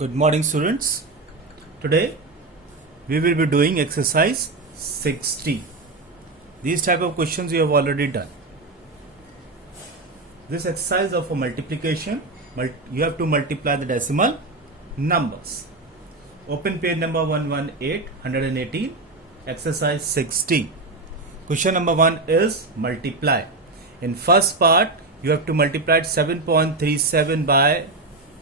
Good morning, students. Today we will be doing exercise 60. These type of questions you have already done. This exercise of a multiplication, you have to multiply the decimal numbers. Open page number 118, exercise 60. Question number 1 is multiply. In first part, you have to multiply 7.37 by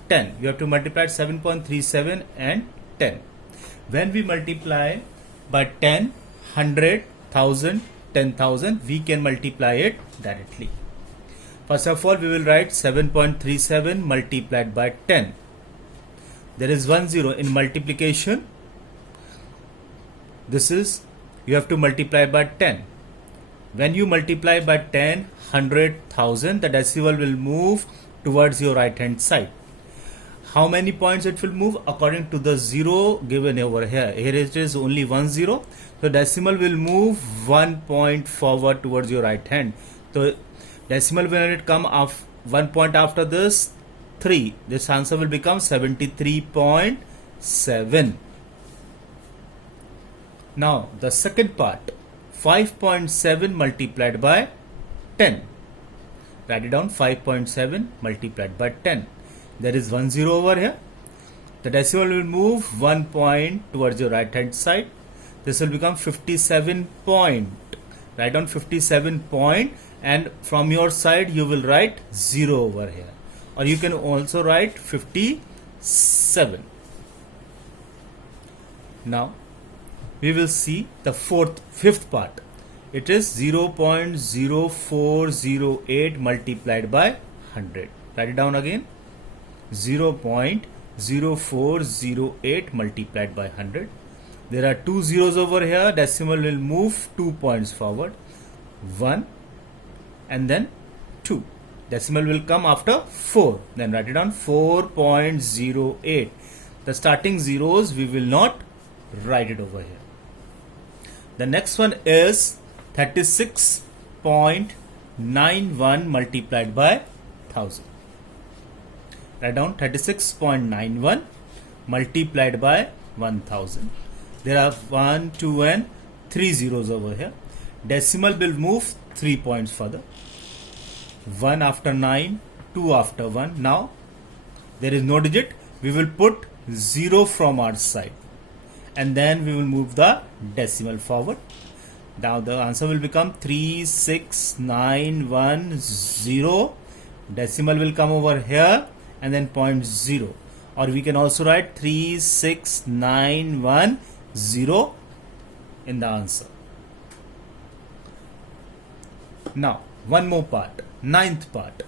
10. You have to multiply 7.37 and 10. When we multiply by 10, 100, 1000, 10,000, we can multiply it directly. First of all, we will write 7.37 multiplied by 10. There is 1 0 in multiplication. This is, you have to multiply by 10. When you multiply by 10, 100, 1000, the decimal will move towards your right hand side. How many points it will move? According to the 0 given over here. Here it is only 1 0. So decimal will move 1 point forward towards your right hand. So decimal when it come off 1 point after this 3. This answer will become 73.7. Now the second part, 5.7 multiplied by 10. Write it down, 5.7 multiplied by 10. There is 1 0 over here. The decimal will move 1 point towards your right hand side. This will become 57 point. Write down 57 point, and from your side you will write 0 over here. Or you can also write 57. Now we will see the fifth part. It is 0.0408 multiplied by 100. Write it down again. 0.0408 multiplied by 100. There are two zeros over here. Decimal will move 2 points forward. 1 and then 2. Decimal will come after 4. Then write it down, 4.08. The starting zeros we will not write it over here. The next one is 36.91 multiplied by 1000. Write down 36.91 multiplied by 1000. There are 1, 2 and 3 zeros over here. Decimal will move 3 points further. 1 after 9, 2 after 1. Now there is no digit. We will put 0 from our side. And then we will move the decimal forward. Now the answer will become 36910. Decimal will come over here and then 0.0, or we can also write 36910 in the answer. Now one more part, ninth part,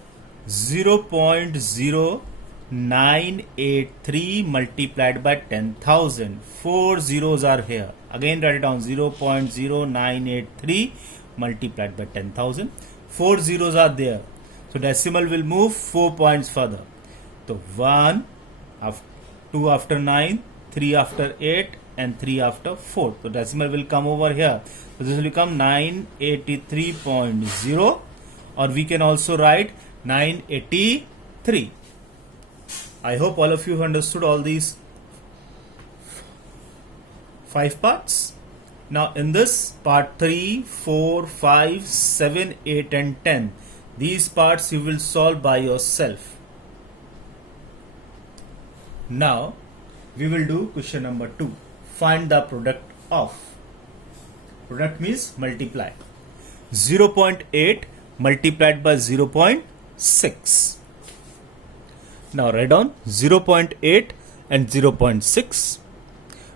0.0983 multiplied by 10,000. 4 zeros are here. Again write it down, 0.0983 multiplied by 10,000. 4 zeros are there. So decimal will move 4 points further. So 1, 2 after 9, 3 after 8 and 3 after 4. So decimal will come over here. So this will become 983.0, or we can also write 983. I hope all of you understood all these 5 parts. Now in this part 3, 4, 5, 7, 8 and 10, these parts you will solve by yourself. Now we will do question number 2. Find the product of. Product means multiply. 0.8 multiplied by 0.6. Now write down 0.8 and 0.6.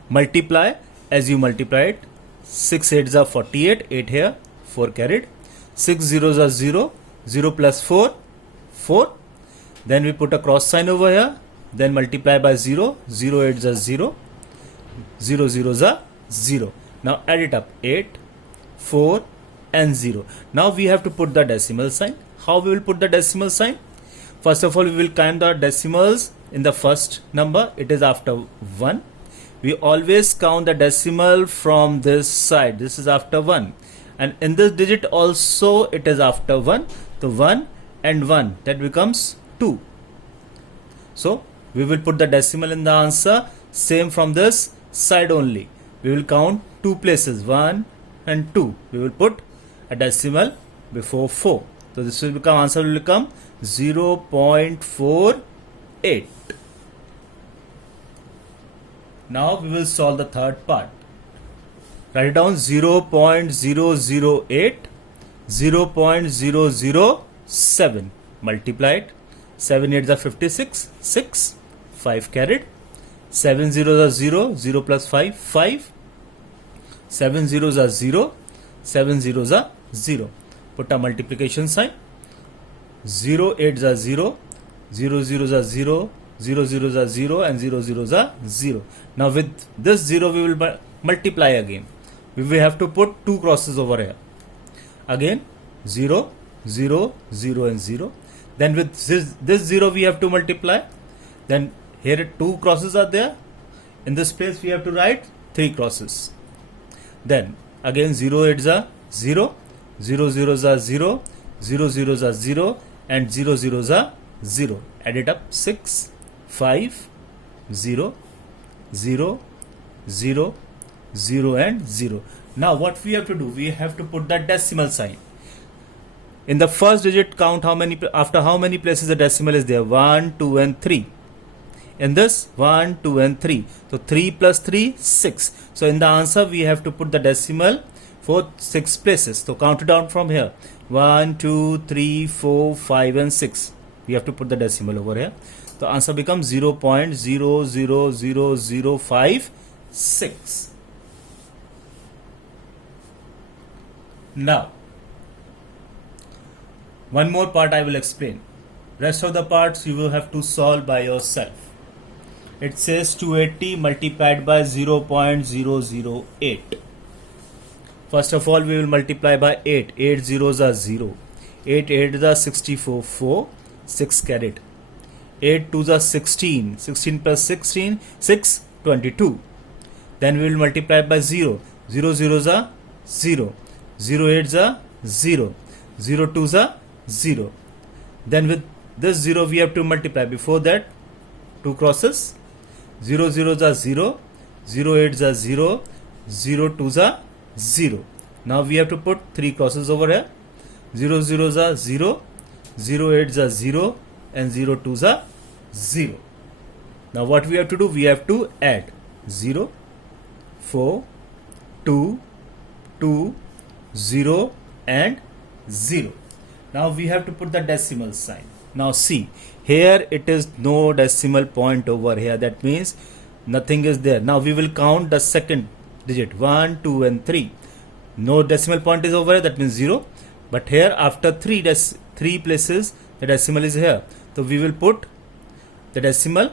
Multiply as you multiply it. 6 8s are 48. 8 here, 4 carried. 6 zeros are 0. 0 plus 4, 4. Then we put a cross sign over here. Then multiply by 0. 0 8s are 0. 0 zeros are 0. Now add it up. 8, 4 and 0. Now we have to put the decimal sign. How we will put the decimal sign? First of all, we will count the decimals in the first number. It is after 1. We always count the decimal from this side. This is after 1. And in this digit also it is after 1. So 1 and 1, that becomes 2. So we will put the decimal in the answer. Same from this side only. We will count two places, 1 and 2. We will put a decimal before 4. So this will become, answer will become 0.48. Now we will solve the third part. Write it down, 0.008, 0.007. Multiply it. 7 8s are 56, 6, 5 carried. 7 zeros are 0, 0 plus 5, 5. 7 zeros are 0, 7 zeros are 0. Put a multiplication sign. 0 8s are 0, 0 zeros are 0, 0 zeros are 0 and 0 zeros are 0. Now with this 0 we will multiply again. We will have to put two crosses over here. Again 0, 0, 0 and 0. Then with this 0 we have to multiply. Then here two crosses are there. In this place we have to write three crosses. Then again 0 8s are 0, 0 zeros are 0, 0 zeros are 0 and 0 zeros are 0. Add it up, 6, 5, 0, 0, 0, 0 and 0. Now what we have to do? We have to put the decimal sign. In the first digit count after how many places the decimal is there? 1, 2 and 3. In this 1, 2 and 3. So 3 plus 3, 6. So in the answer we have to put the decimal for 6 places. So count it down from here. 1, 2, 3, 4, 5 and 6. We have to put the decimal over here. The answer becomes 0.000056. Now, one more part I will explain. Rest of the parts you will have to solve by yourself. It says 280 multiplied by 0.008. First of all, we will multiply by 8. 8 zeros are 0. 8 8s are 64. 4. 6 carried. 8 2s are 16. 16 plus 16, 6, 22. Then we will multiply by 0. 0 zeros are 0. 0 8s are 0. 0 2s are 0. Then with this 0 we have to multiply. Before that, two crosses. 0 zeros are 0. 0 8s are 0. 0 2s are 0. Now we have to put three crosses over here. 0 zeros are 0. 0 8s are 0 and 0 2s are 0. Now what we have to do? We have to add 0, 4, 2, 2, 0 and 0. Now we have to put the decimal sign. Now see, here it is no decimal point over here. That means nothing is there. Now we will count the second digit, 1, 2 and 3. No decimal point is over here, that means 0. But here after 3 places the decimal is here. So we will put the decimal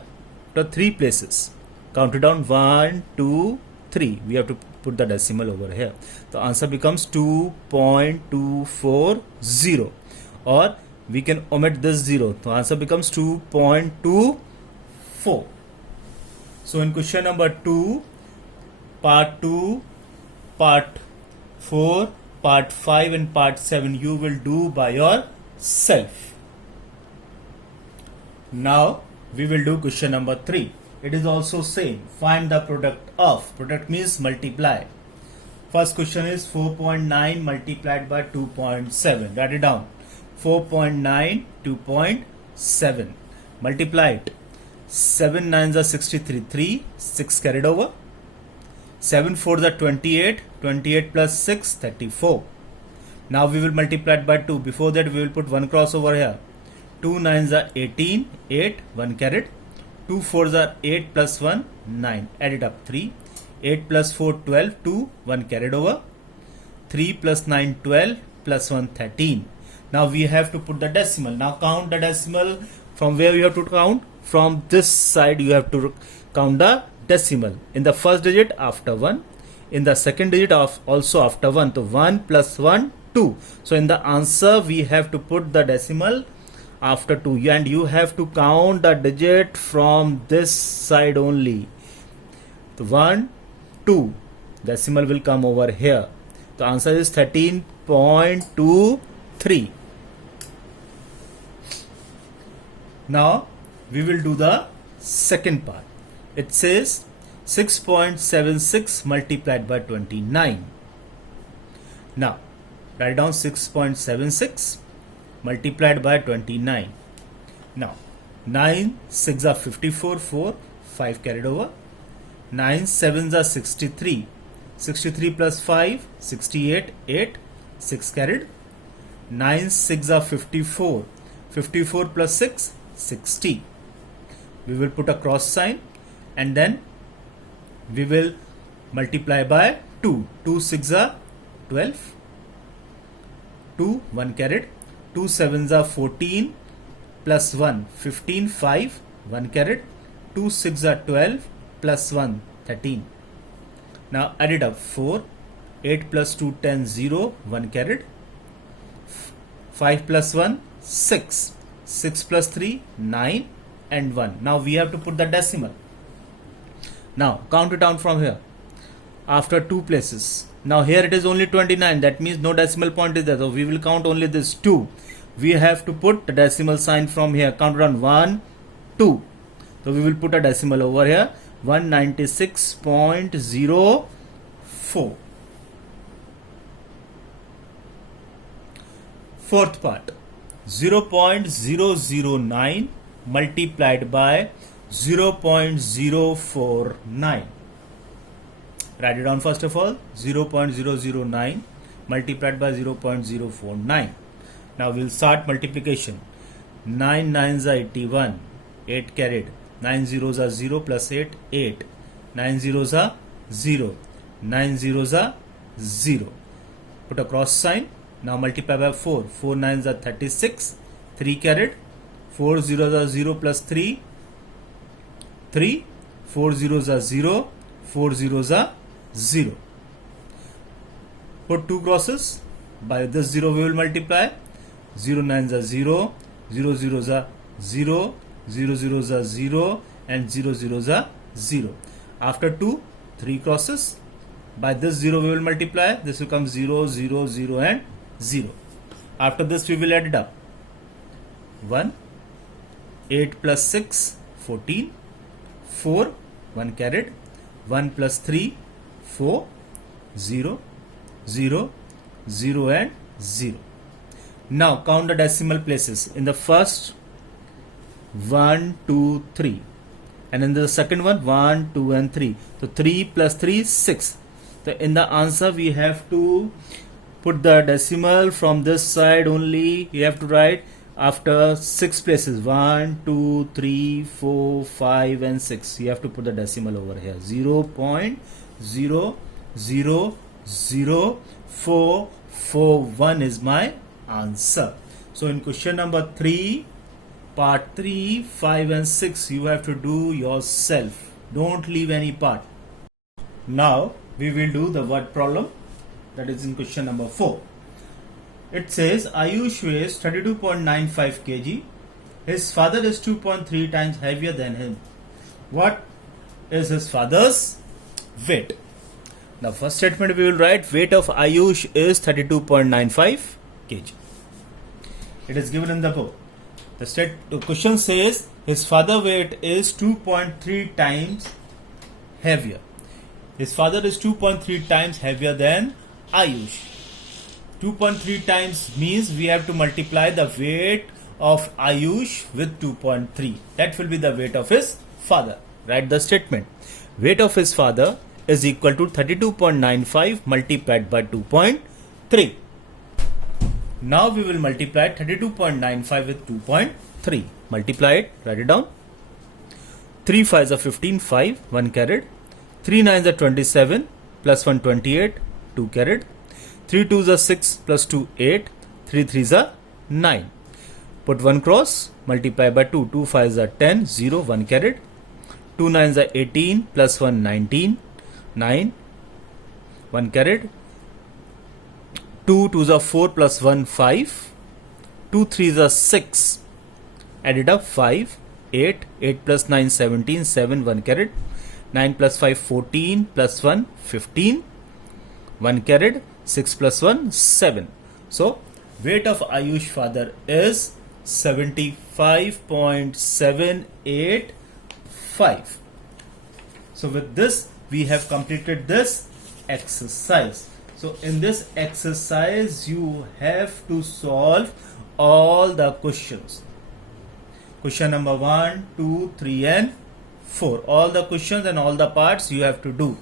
to 3 places. Count it down, 1, 2, 3. We have to put the decimal over here. The answer becomes 2.240, or we can omit this 0. The answer becomes 2.24. So in question number 2, part 2, part 4, part 5 and part 7 you will do by yourself. Now we will do question number 3. It is also same. Find the product of. Product means multiply. First question is 4.9 multiplied by 2.7. Write it down. 4.9, 2.7. Multiply it. 7 9s are 63. 3, 6 carried over. 7 4s are 28. 28 plus 6, 34. Now we will multiply it by 2. Before that we will put one cross over here. 2 9s are 18. 8, 1 carried. 2 4s are 8 plus 1, 9. Add it up, 3. 8 plus 4, 12. 2, 1 carried over. 3 plus 9, 12. Plus 1, 13. Now we have to put the decimal. Now count the decimal. From where you have to count? From this side you have to count the decimal. In the first digit after 1. In the second digit also after 1. So 1 plus 1, 2. So in the answer we have to put the decimal after 2, and you have to count the digit from this side only. So 1, 2, decimal will come over here. The answer is 13.23. Now we will do the second part. It says 6.76 multiplied by 29. Now, write down 6.76 multiplied by 29. Now, 9 6 are 54, 4, 5 carried over. 9 7s are 63. 63 plus 5, 68, 8, 6 carried. 9 6 are 54. 54 plus 6, 60. We will put a cross sign and then we will multiply by 2. 2 6 are 12. 2 1 carried. 2 7s are 14 plus 1 15 5 1 carried. 2 6 are 12 plus 1 13. Now add it up 4 8 plus 2 10 0 1 carried. 5 plus 1 6 6 plus 3 9 and 1. Now we have to put the decimal. Now count it down from here after 2 places. Now here it is only 29, that means no decimal point is there, so we will count only this 2. We have to put the decimal sign from here. Count it down 1 2. So we will put a decimal over here, 196.04. Fourth part, 0.009 multiplied by 0.049. Write it down first of all, 0.009 multiplied by 0.049. Now we will start multiplication. 9 9s are 81, 8 carried. 9 zeros are 0 plus 8, 8. 9 zeros are 0. 9 zeros are 0. Put a cross sign. Now multiply by 4. 4 9s are 36. 3 carried. 4 zeros are 0 plus 3. 3. 4 zeros are 0. 4 zeros are 0. Put 2 crosses. By this 0 we will multiply. 0 9s are 0. 0 zeros are 0. 0 zeros are 0 and 0 zeros are 0. After 2, 3 crosses. By this 0 we will multiply. This will come 0, 0, 0 and 0. After this we will add it up. 1, 8 plus 6, 14. 4, 1 carried. 1 plus 3, 4, 0, 0, 0 and 0. Now count the decimal places. In the first, 1, 2, 3. And in the second one, 1, 2 and 3. So 3 plus 3, 6. So in the answer we have to put the decimal from this side only. You have to write after 6 places. 1, 2, 3, 4, 5 and 6. You have to put the decimal over here. 0.0000441 is my answer. So in question number 3, part 3, 5 and 6 you have to do yourself. Don't leave any part. Now we will do the word problem, that is in question number 4. It says Ayush weighs 32.95 kg. His father is 2.3 times heavier than him. What is his father's weight? Now first statement we will write weight of Ayush is 32.95 kg. It is given in the book. The question says his father weight is 2.3 times heavier. His father is 2.3 times heavier than Ayush. 2.3 times means we have to multiply the weight of Ayush with 2.3. That will be the weight of his father. Write the statement. Weight of his father is equal to 32.95 multiplied by 2.3. Now we will multiply 32.95 with 2.3. Multiply it, write it down. 3 5s are 15, 5, 1 carried. 3 9s are 27, plus 1 28, 2 carried. 3 2s are 6, plus 2 8, 3 3s are 9. Put 1 cross, multiply by 2. 2 5s are 10, 0, 1 carried. 2 9s are 18, plus 1 19, 9, 1 carried. 2 2s are 4 plus 1 5. 2 3s are 6. Add it up 5, 8, 8 plus 9 17, 7, 1 carried. 9 plus 5 14 plus 1 15. 1 carried. 6 plus 1 7. So weight of Ayush father is 75.78 5. So with this we have completed this exercise. So in this exercise you have to solve all the questions. Question number 1, 2, 3 and 4. All the questions and all the parts you have to do.